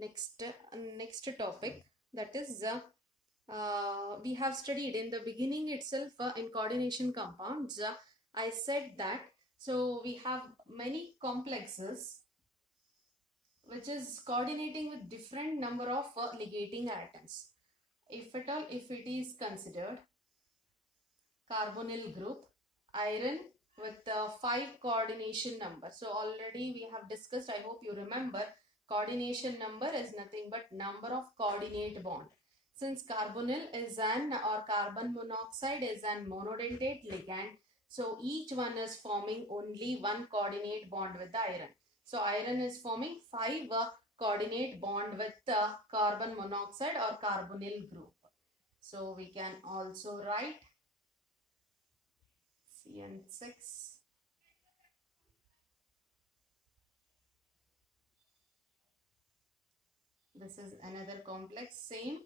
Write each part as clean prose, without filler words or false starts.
Next topic, that is we have studied in the beginning itself in coordination compounds. I said that so we have many complexes which is coordinating with different number of ligating atoms. If at all, if it is considered carbonyl group, iron with 5 coordination number. So already we have discussed, I hope you remember, coordination number is nothing but number of coordinate bond. Since carbonyl is an or carbon monoxide is an monodentate ligand, so each one is forming only one coordinate bond with the iron. So iron is forming 5 coordinate bond with carbon monoxide or carbonyl group. So we can also write CN6. This is another complex, same.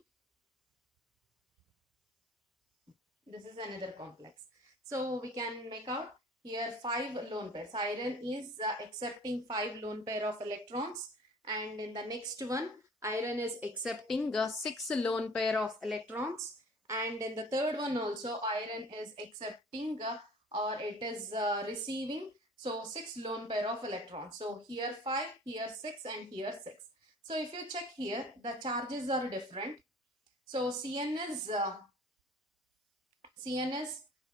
This is another complex. So we can make out here 5 lone pairs. Iron is accepting 5 lone pair of electrons, and in the next one iron is accepting 6 lone pair of electrons, and in the third one also iron is accepting or it is receiving 6 lone pair of electrons. So here 5, here 6 and here 6. So if you check here, the charges are different. So Cn is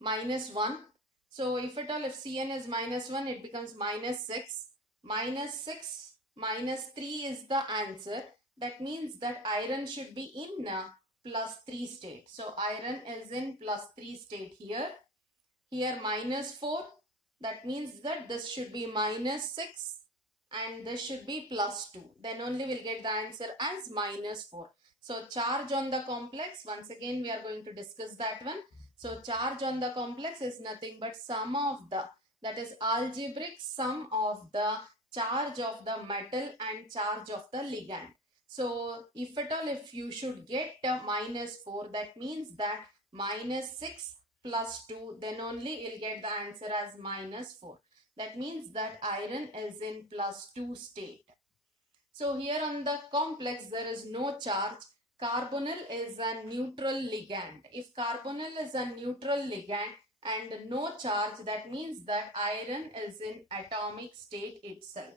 -1. So if at all, if Cn is -1, it becomes -6. -6 -3 is the answer. That means that iron should be in +3 state. So iron is in +3 state here. Here -4. That means that this should be -6 and this should be +2. Then only we'll get the answer as -4. So charge on the complex, once again we are going to discuss that one. So charge on the complex is nothing but sum of the, that is algebraic sum of the charge of the metal and charge of the ligand. So if at all, if you should get -4, that means that -6 +2, then only you'll get the answer as -4. That means that iron is in +2 state. So here on the complex there is no charge. Carbonyl is a neutral ligand. If carbonyl is a neutral ligand and no charge, that means that iron is in atomic state itself.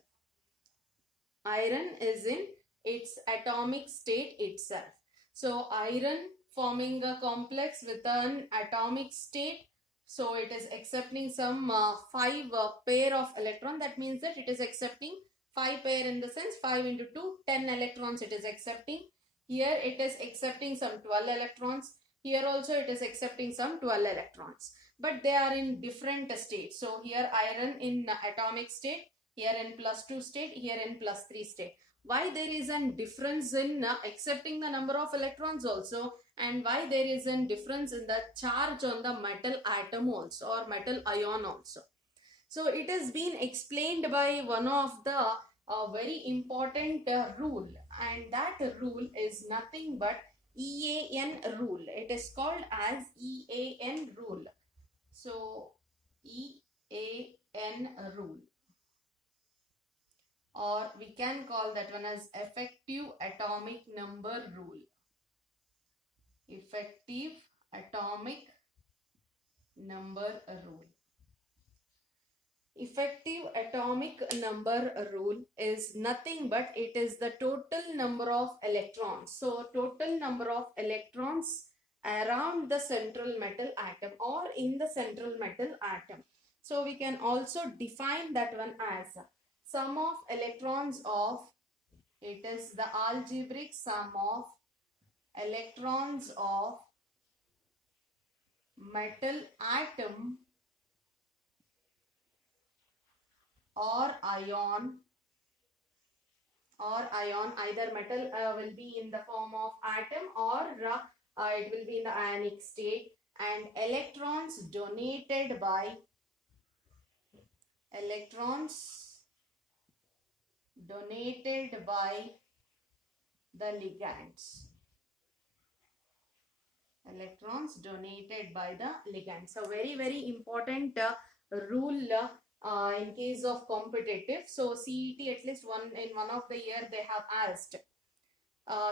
Iron is in its atomic state itself. So iron forming a complex with an atomic state. So it is accepting some 5 pair of electron. That means that it is accepting 5 pair in the sense 5 into 2, 10 electrons it is accepting. Here it is accepting some 12 electrons. Here also it is accepting some 12 electrons. But they are in different states. So here iron in atomic state, here in +2 state, here in +3 state. Why there is a difference in accepting the number of electrons also, and why there is a difference in the charge on the metal atom also or metal ion also. So it has been explained by one of the very important rule, and that rule is nothing but EAN rule. It is called as EAN rule. So EAN rule, or we can call that one as effective atomic number rule. Effective atomic number rule. Effective atomic number rule is nothing but it is the total number of electrons. So total number of electrons around the central metal atom or in the central metal atom. So we can also define that one as sum of electrons of, it is the algebraic sum of electrons of metal atom or ion, either metal will be in the form of atom or it will be in the ionic state, and electrons donated by the ligands. Electrons donated by the ligands. So very important rule in case of competitive. So CET, at least in one of the year they have asked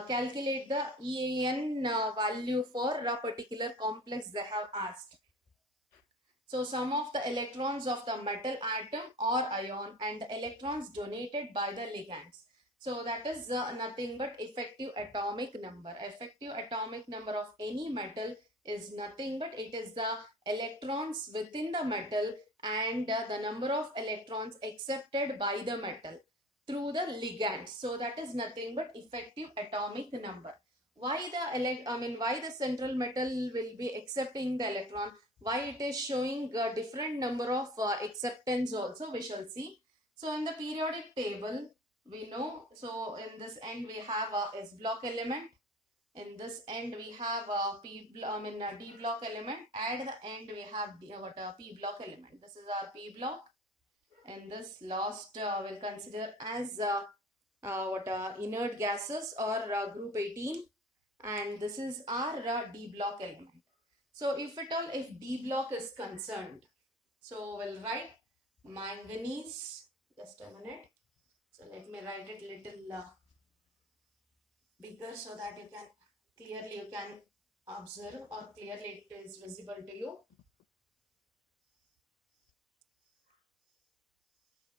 calculate the EAN value for a particular complex they have asked. So sum of the electrons of the metal atom or ion and the electrons donated by the ligands. So that is nothing but effective atomic number. Effective atomic number of any metal is nothing but it is the electrons within the metal and the number of electrons accepted by the metal through the ligand. So that is nothing but effective atomic number. Why the central metal will be accepting the electron? Why it is showing a different number of acceptance also, we shall see. So in the periodic table we know, so in this end we have a S block element, in this end we have a D block element, at the end we have P block element. This is our P block, and this last we'll consider as inert gases or group 18, and this is our D block element. So if at all, if D block is concerned, so we'll write manganese, just a minute. So let me write it little bigger so that you can observe or clearly it is visible to you.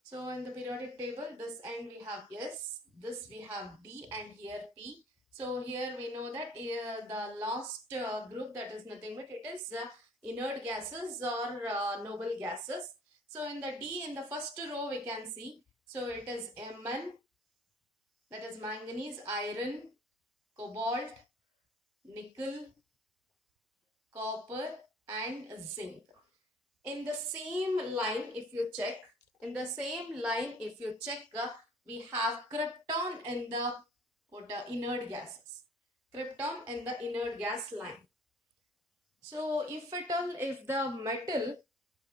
So in the periodic table, this end we have S, this we have D, and here P. So here we know that the last group, that is nothing but it is inert gases or noble gases. So in the D, in the first row we can see, so it is Mn, that is manganese, iron, cobalt, nickel, copper and zinc. In the same line if you check, we have krypton in the inert gases. Krypton in the inert gas line. So if at all, if the metal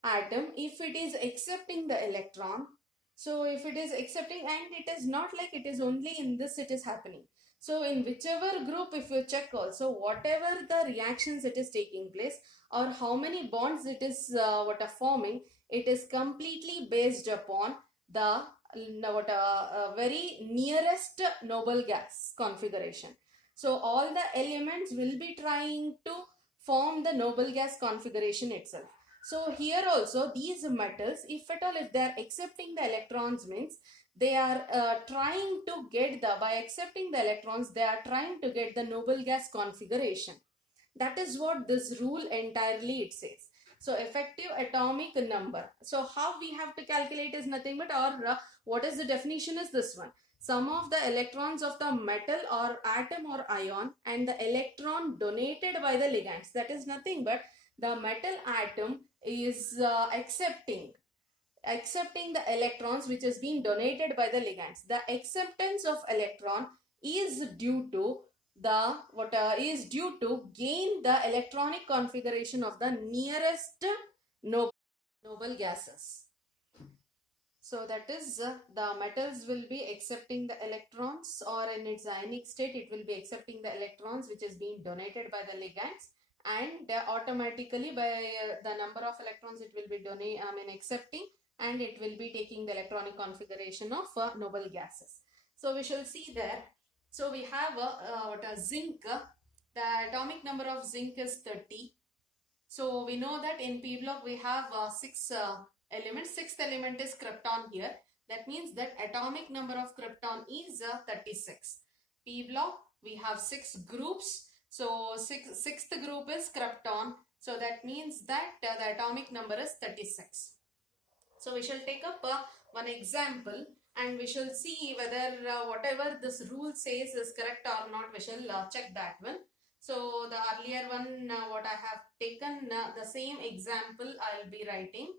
atom, if it is accepting the electron, so if it is accepting, and it is not like it is only in this it is happening. So in whichever group if you check also, whatever the reactions it is taking place or how many bonds it is forming, it is completely based upon the very nearest noble gas configuration. So all the elements will be trying to form the noble gas configuration itself. So here also these metals, if at all, if they are accepting the electrons, means they are trying to get by accepting the electrons, they are trying to get the noble gas configuration. That is what this rule entirely it says. So effective atomic number. So how we have to calculate is nothing but, or what is the definition is this one. Sum of the electrons of the metal or atom or ion and the electron donated by the ligands. That is nothing but the metal atom is accepting the electrons which has been donated by the ligands. The acceptance of electron is due to gain the electronic configuration of the nearest noble gases. So that is the metals will be accepting the electrons, or in its ionic state it will be accepting the electrons which is being donated by the ligands, and automatically by the number of electrons it will be accepting, and it will be taking the electronic configuration of noble gases. So we shall see there. So we have zinc. The atomic number of zinc is 30. So we know that in P block we have 6 elements. Sixth element is krypton here. That means that atomic number of krypton is 36. P block we have 6 groups. So sixth group is krypton. So that means that the atomic number is 36. So we shall take up one example and we shall see whether whatever this rule says is correct or not. We shall check that one. So the earlier one what I have taken, the same example I will be writing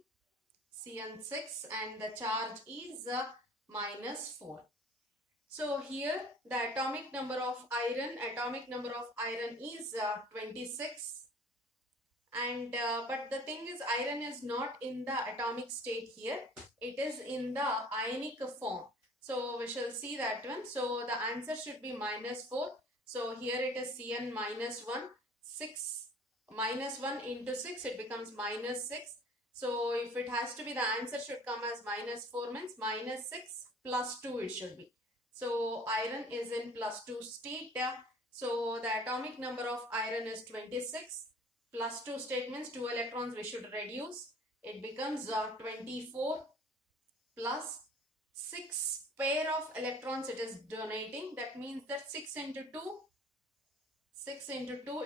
CN6 and the charge is -4. So here the atomic number of iron is 26. And but the thing is, iron is not in the atomic state here. It is in the ionic form. So we shall see that one. So the answer should be -4. So here it is Cn -1. 6 -1 into 6, it becomes -6. So if it has to be, the answer should come as -4, means -6 plus 2 it should be. So iron is in +2 state. So the atomic number of iron is 26. +2 state means 2 electrons we should reduce. It becomes 24 plus 6 pair of electrons it is donating. That means that 6 into 2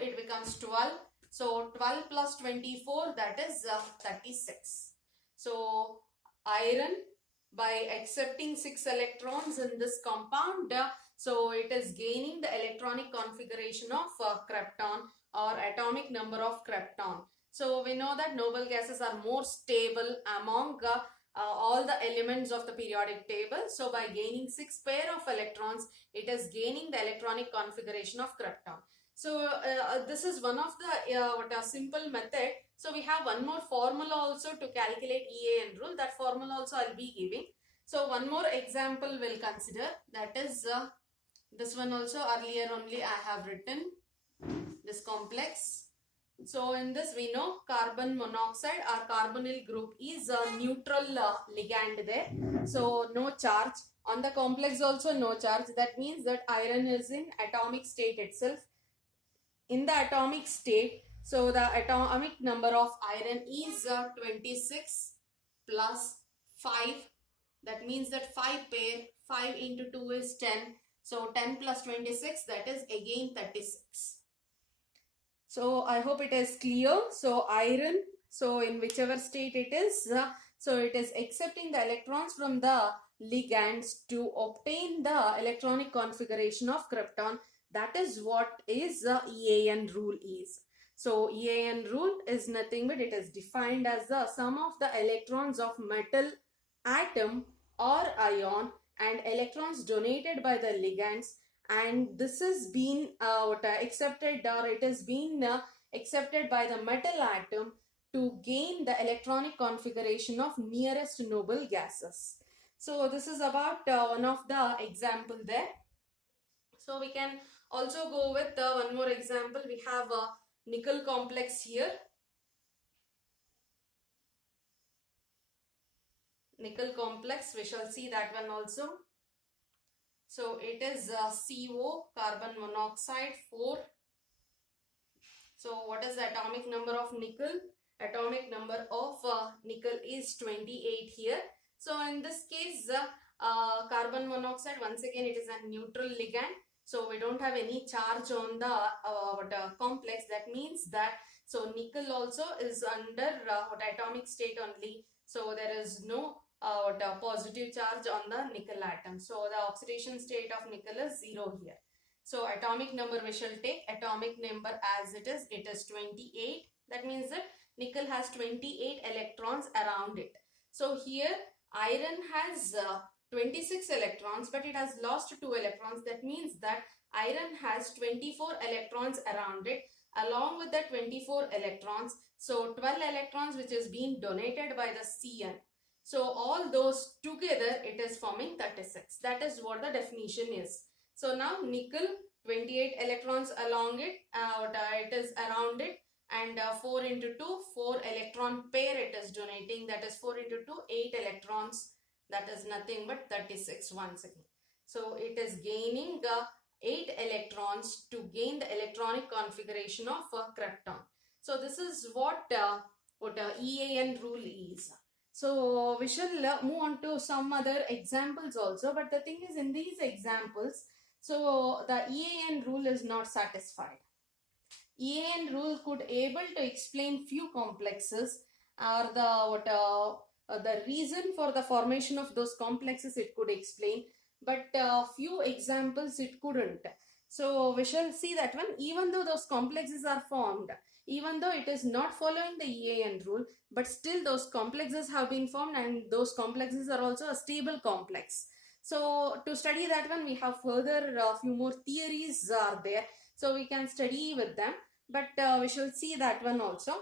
it becomes 12. So 12 plus 24 that is 36. So iron, by accepting 6 electrons in this compound, so it is gaining the electronic configuration of krypton or atomic number of krypton. So we know that noble gases are more stable among all the elements of the periodic table. So by gaining 6 pair of electrons, it is gaining the electronic configuration of krypton. So this is one of the simple method. So we have one more formula also to calculate EAN rule. That formula also I'll be giving. So one more example we'll consider. That is this one also earlier only I have written this complex. So in this we know carbon monoxide or carbonyl group is a neutral ligand there. So no charge. On the complex also no charge. That means that iron is in atomic state itself. In the atomic state, so the atomic number of iron is 26 plus 5. That means that 5 pair, 5 into 2 is 10. So 10 plus 26, that is again 36. So I hope it is clear. So iron, so in whichever state it is, so it is accepting the electrons from the ligands to obtain the electronic configuration of krypton. That is what is the EAN rule is. So EAN rule is nothing but it is defined as the sum of the electrons of metal atom or ion and electrons donated by the ligands, and this has been accepted, or it has been accepted by the metal atom to gain the electronic configuration of nearest noble gases. So this is about one of the example there. So we can also go with one more example. We have a nickel complex here. Nickel complex, we shall see that one also. So it is CO, carbon monoxide 4. So what is the atomic number of nickel? Atomic number of nickel is 28 here. So in this case, carbon monoxide, once again it is a neutral ligand. So we don't have any charge on the complex. That means that so nickel also is under atomic state only. So there is no positive charge on the nickel atom. So the oxidation state of nickel is 0 here. So atomic number we shall take atomic number as it is 28. That means that nickel has 28 electrons around it. So here iron has 26 electrons, but it has lost 2 electrons. That means that iron has 24 electrons around it. Along with the 24 electrons, so 12 electrons which is being donated by the CN. So all those together it is forming 36. That is what the definition is. So now nickel 28 electrons along it, it is around it, and 4 into 2, 4 electron pair it is donating. That is 4 into 2, 8 electrons. That is nothing but 36 once again. So it is gaining 8 electrons to gain the electronic configuration of krypton. So this is what EAN rule is. So we shall move on to some other examples also. But the thing is, in these examples, so the EAN rule is not satisfied. EAN rule could able to explain few complexes, or the reason for the formation of those complexes it could explain, but few examples it couldn't. So we shall see that one. Even though those complexes are formed, even though it is not following the EAN rule, but still those complexes have been formed, and those complexes are also a stable complex. So to study that one, we have further few more theories are there. So we can study with them, but we shall see that one also.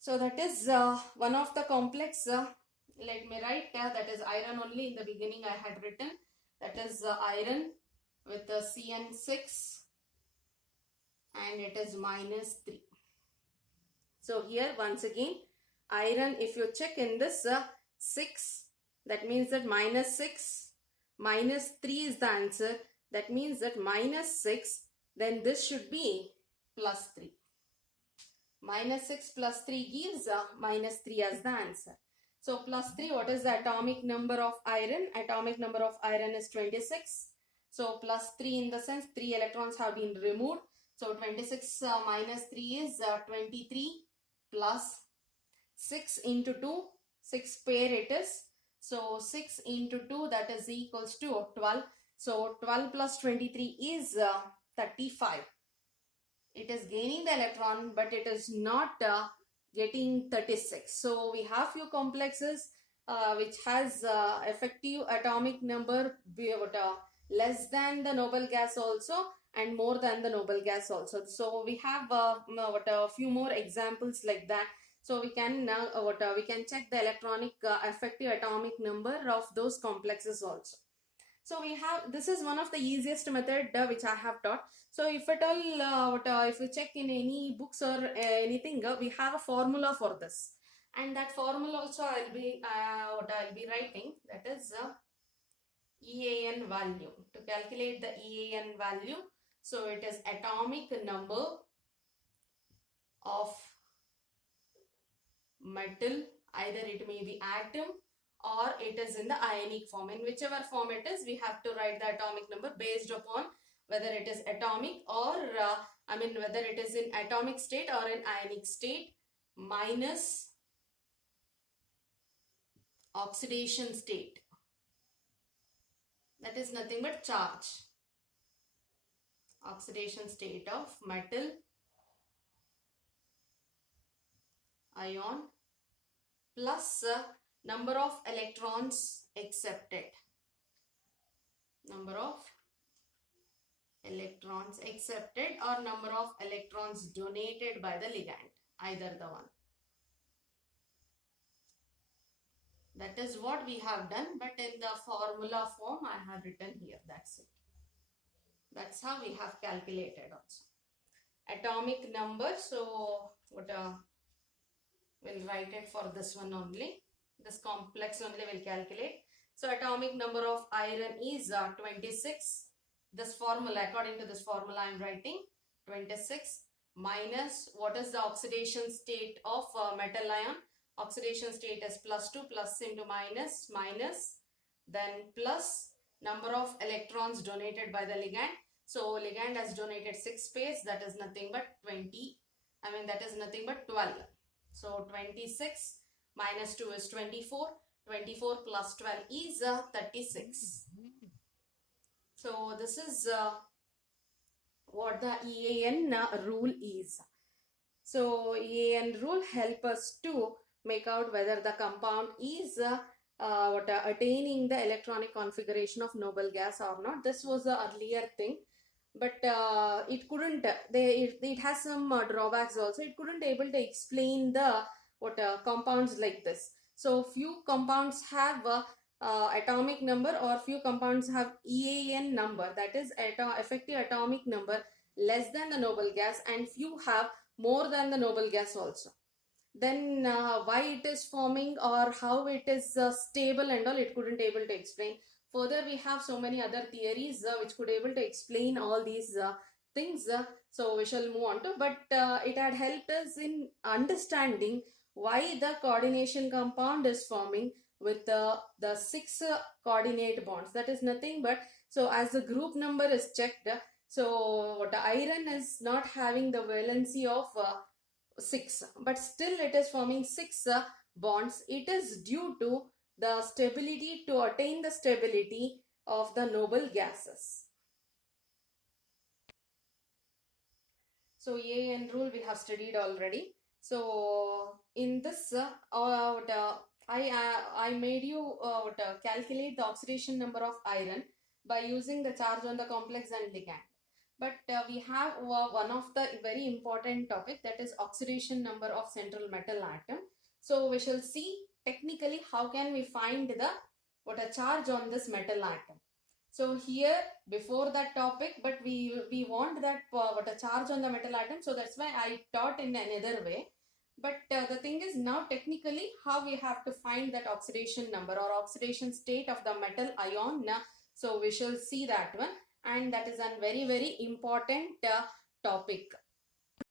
So that is one of the complex. Let me write that is iron only. In the beginning I had written that is iron with the CN6, and it is -3. So here once again iron, if you check in this 6, that means that -6 minus 3 is the answer. That means that minus 6, then this should be plus 3. Minus 6 plus 3 gives minus 3 as the answer. So plus 3, what is the atomic number of iron? Atomic number of iron is 26. So plus 3 in the sense 3 electrons have been removed. So 26 minus 3 is 23 plus 6 into 2, 6 pair it is. So 6 into 2, that is equals to 12. So 12 plus 23 is 35. It is gaining the electron, but it is not getting 36. So we have few complexes which has effective atomic number less than the noble gas also and more than the noble gas also. So we have a few more examples like that. So we can now we can check the electronic effective atomic number of those complexes also. So we have, this is one of the easiest method which I have taught. So if at all, if you check in any books or anything, we have a formula for this, and that formula also I'll be writing. That is EAN value. To calculate the EAN value, so it is atomic number of metal. Either it may be atom or it is in the ionic form. In whichever form it is, we have to write the atomic number based upon whether it is atomic or whether it is in atomic state or in ionic state, minus oxidation state. That is nothing but charge. Oxidation state of metal ion plus number of electrons accepted. Number of electrons accepted or number of electrons donated by the ligand. Either the one. That is what we have done, but in the formula form I have written here. That's it. That's how we have calculated also. Atomic number. So what we'll write it for this one only. This complex only will calculate. So atomic number of iron is 26. This formula, according to this formula I am writing 26 minus what is the oxidation state of metal ion. Oxidation state is plus 2, plus into minus, minus, then plus number of electrons donated by the ligand. So ligand has donated 6 pairs, that is nothing but 12. So 26 minus 2 is 24. 24 plus 12 is 36. So this is what the EAN rule is. So EAN rule help us to make out whether the compound is attaining the electronic configuration of noble gas or not. This was the earlier thing, but it couldn't. It has some drawbacks also. It couldn't able to explain the compounds like this. So few compounds have atomic number, or few compounds have EAN number, that is effective atomic number less than the noble gas, and few have more than the noble gas also. Then why it is forming or how it is stable and all, it couldn't able to explain. Further, we have so many other theories which could able to explain all these things. So we shall move on to, but it had helped us in understanding why the coordination compound is forming with the 6 coordinate bonds. That is nothing but, so as the group number is checked, so what iron is not having the valency of 6, but still it is forming 6 bonds. It is due to the stability, to attain the stability of the noble gases. So EAN rule we have studied already. So in this I made you calculate the oxidation number of iron by using the charge on the complex and ligand. But we have one of the very important topic, that is oxidation number of central metal atom. So we shall see technically how can we find the a charge on this metal atom. So here before that topic, but we want that a charge on the metal atom. So that's why I taught in another way. But the thing is, now technically how we have to find that oxidation number or oxidation state of the metal ion. So we shall see that one, and that is a very important topic.